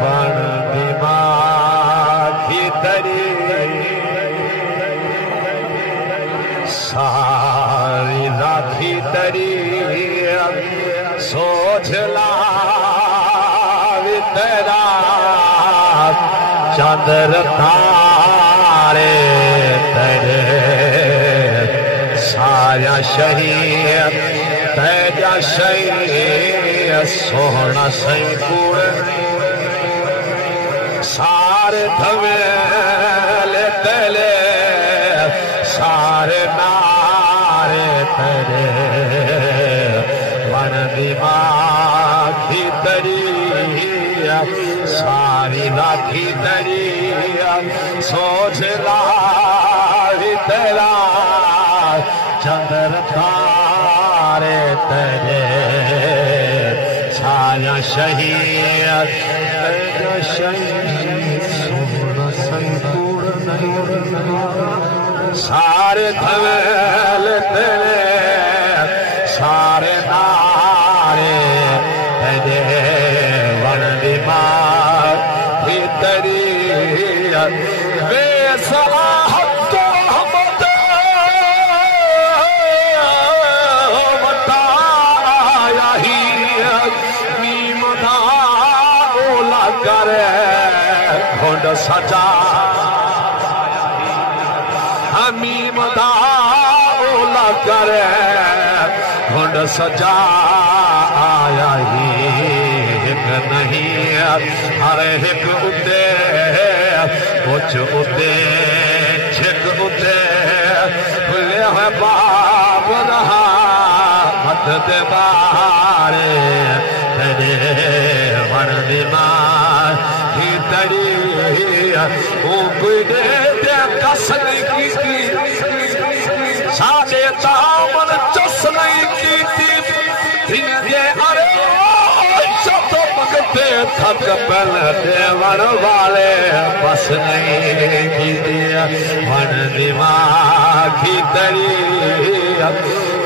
वण दिमागी तरी सारी राखी तरी सोझला तेरा चंद्र तारे तेरे साया शहीद तेजा शहीद सोहना सही गुण सारे धवेले तेले सारे नारे तेरे वन दिमागी तरी सारी राखी तरी सोझला तेरा चंद्र तारे तेरे छाया शहीद सारे धवेल तेरे सारे नारे तेरे वन दिमागी तरी घोंड सजा हमीम दा ओला करे घोंड सजा आया ही एक नहीं हर एक उते कुछ उते छिक उते खुले है बाप रहा मत दे बारे तेरे वन दिमाग की तरी कस नहीं की साढ़े दामन चस नहीं की अरे शब्द मगते थक पल देवर वाले बस नहीं की वन दिमागी तरी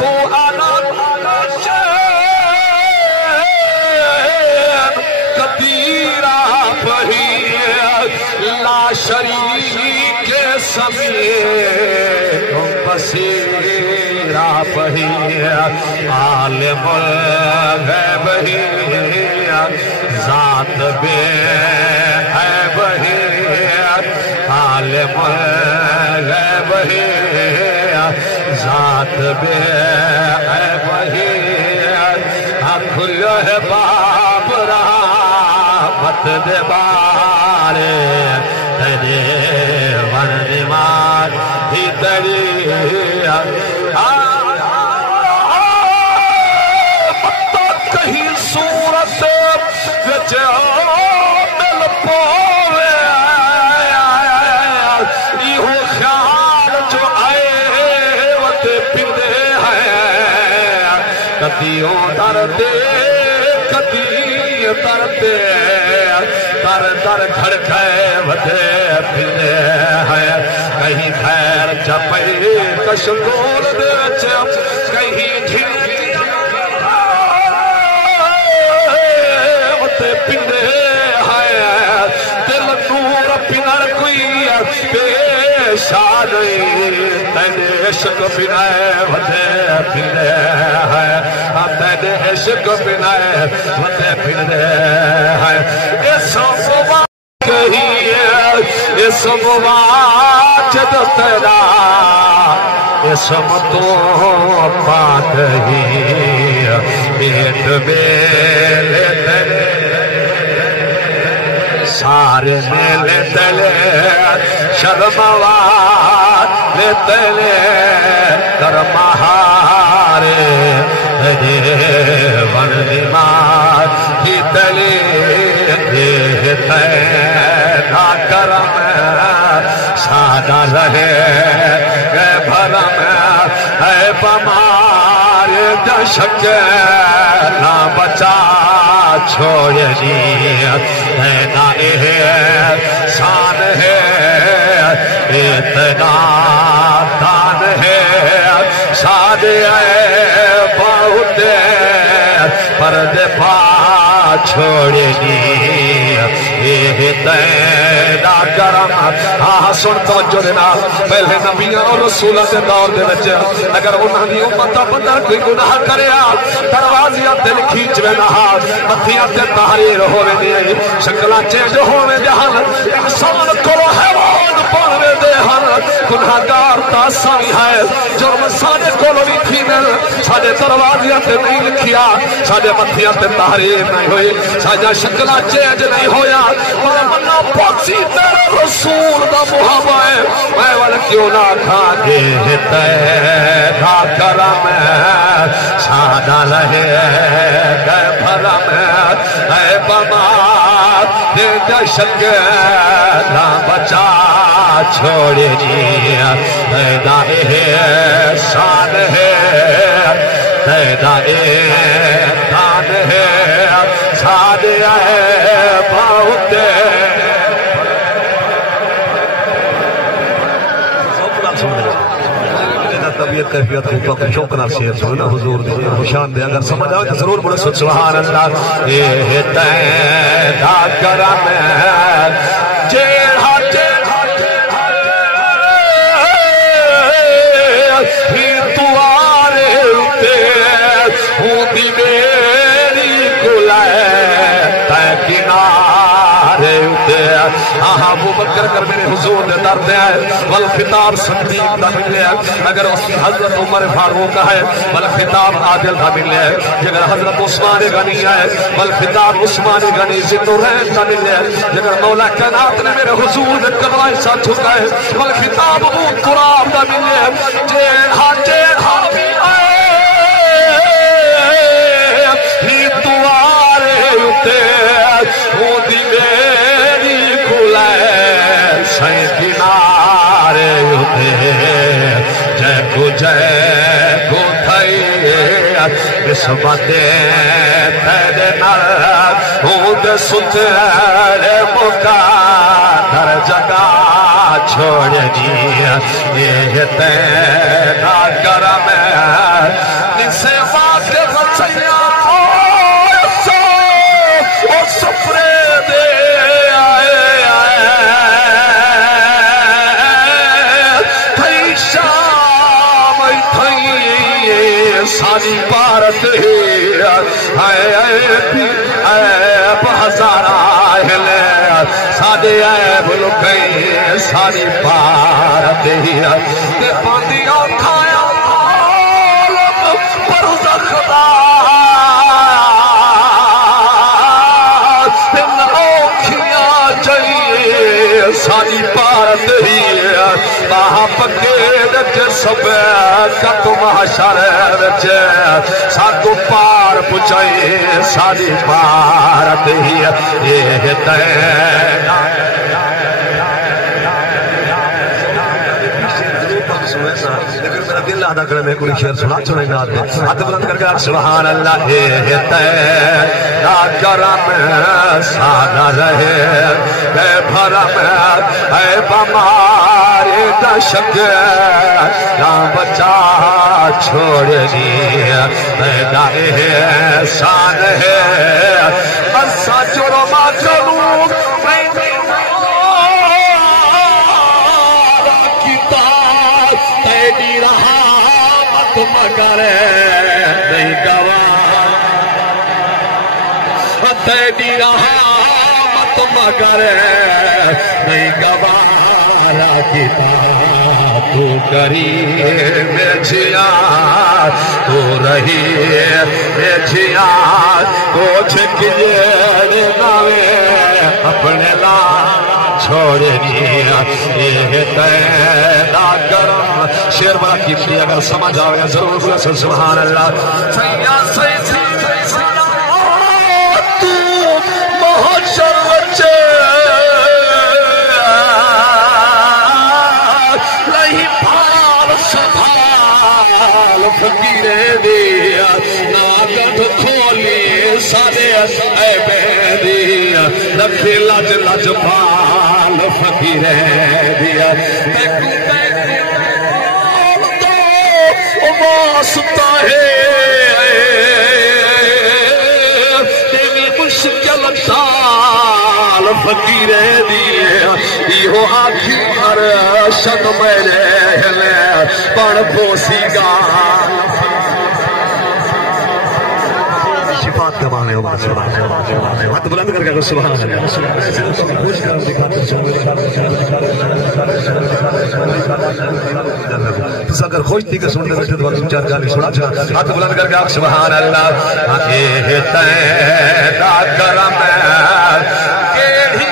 को आनंद कबीरा पही ला शरीक समीर बसीरा पही आलिम गैब ही जात बे है बही आलिम गैब ही जात बे है बही खुल्यो है बाप रहा मत दे बारे तेरे वन दिमागी तरी कहीं सूरत विच मिल पावे इहो ख्याल जो आए वते पिंदे हैं कदियों दर्दे कदी दर्दे दर दर खड़के वधे फिरे है कहीं खैर चपे कशगोल दे कहीं झीते पिंडे है दिल नूर पिनर कोई पेशाद तेरे इश्क बिना वधे फिरे है तेरे इश्क बिना वधे फिरे है इसम वाजद तेरा इसम तो पाक ही पेट बेले तेरे सारे मेले तले शर्मवाले तले कर्महारे तेरे वन दिमागी तले तेरा करम सादा रहे भरम है बमार दशक ना बचा छोड़नी ना शान है इतना दान है सादे बहुत पर्दे पा छोड़नी ये तेरा करम। हाँ सुन तवज्जो दे नाल, पहले नबियां और रसूलां दे दौर दे विच अगर उन्हां दी उम्मत दा बंदा कोई गुनाह करिया दरवाज़ियां ते खींचवे ना, मत्थियां ते तहरीर होवे दी, शक्लां चेंज होवे जहान, इंसान कोलो हैवान बनवे दे हन। गुनाहगार ता साई है जुर्म साडे कोलो भी थीने, साडे दरवाज़ियां ते नहीं लिखिया, साडे मत्थियां ते तहरीर नहीं हुई, साडा शक्लां चेंज नहीं होया, पर मन्ना पहुंची तेरे रसूल दा मुहाबा है। मैं वाल क्यों ना खागे तेरा करम सादा रहे गए भरम है बमार दे दशक ना बचा छोड़नी तेरा एहसान है, तेरा एहसान है सादे बहुत तबीयत कैफियत को शौकना शेर सुनो हुजूर दी खुशान दे, अगर समझ आवे तो जरूर बोलो सुभान अल्लाह। ये तेरा करम जेड़ा ही तुआरे उते होंदी मेरी गुलाए तै किनारे उते। हाँ अबू बकर कर मेरे हुजूर दे दर दे आए, वल खिताब सदीक दा मिले, अगर उसकी हजरत उमर फारूक है वल खिताब आदिल दा मिले, अगर हजरत उस्मान गनी है वल खिताब उस्मान गनी जिन्नूरैन दा मिले, अगर मौला कायनात ने मेरे हुजूर दे कदमां सा झुकाए वल खिताब अबू कुराब दा मिले। जे हाजे हावी ही तुआरे उते होंदी मेरी गुलाए सही किनारे उते जय को थई किस्मते तेरे नाल होंदे सुतरे मुका हर जगह छोड़नी ये तेरा करम इसे वाके बचैया ओ सफरे दे थई शाम थई सारी भारत हजारा हिले साडे ऐब लुकई सारी भारत पांदिया खाया पर जखदा चाहिए सारी भारत ही पके सब तुम हशर साधु पार पुचाए सारी भारत ही ये तैना। लेकिन मेरा दिल अदा करे मैं कोई शेर सुना सुनेगा हाथ बुलंद करके सुभान अल्लाह। ये तेरा करम सादा रहे है भरम है बमारे दशक ना बचा छोड़नी तेरा एहसान है असा जुर्मा करूं तेरी रहमत मगर नहीं गवा तेरी रहमत मगर नहीं गवारा किताब तू करी मेझिया तू रही मेझिया कुछ किए नावे अपने ला छोड़नी ये तेरा करम। शेर बड़ा कीमती अगर समझ आवे जरूर बोले सुभान अल्लाह। सैया तू महशर बच्चे नहीं भाल संभाल फकीरे दिया ना गठ खोली सारे ऐबे दिया रखे लज लज भाल फकीरे दिया वास्ता है तेरी मुश्किल ताल फकीरे दिए इहो आखी हर शद मेरे हिले पण पोसी गाल शिफात का माने हो हाथ बुलंद करके सुभान अल्लाह खुश कर दिखाते तो अगर खुश थी के सुनने बैठे तो चार गाली सुना हाथ बुलंद करके आप सुभान अल्लाह ये तेरा करम केड़ी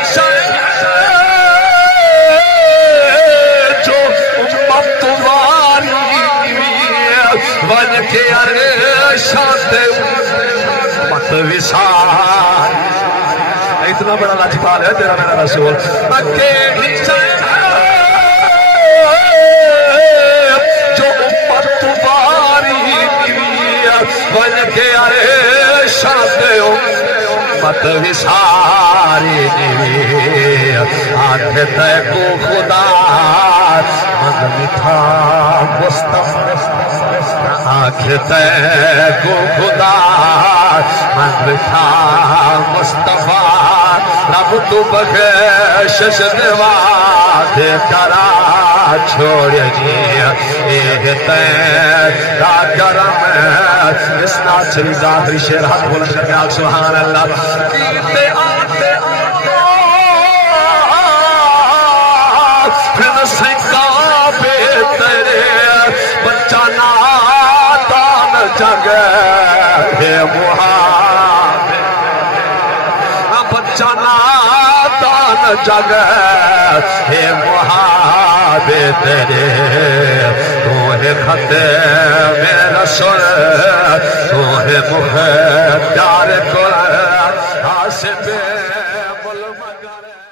जो उम्मत तुम्हारी बन के अरे शांति विशाल इतना बड़ा लाजपाल है तेरा मेरा रसूल जो ऊपर तुम्हारी बन के अरे शाद मत विसारी आंख तय को खुदा मग मिठा मुस्तफा आंख तय को खुदा था मुस्तफा रब तू बख्शिश देवा दे करा छोड़ जी तेरा करम इस नाचरी आखिरी शेर हाथ बुलंद करके आप सुभान अल्लाह कीते आते फिर सिक्का पे तेरे बच्चा नादान जगह है बच्चा नादान जगह है मुहाबे तेरे तू है खते मेरा सुन तू है मुख्तार को हासिब मुल मगर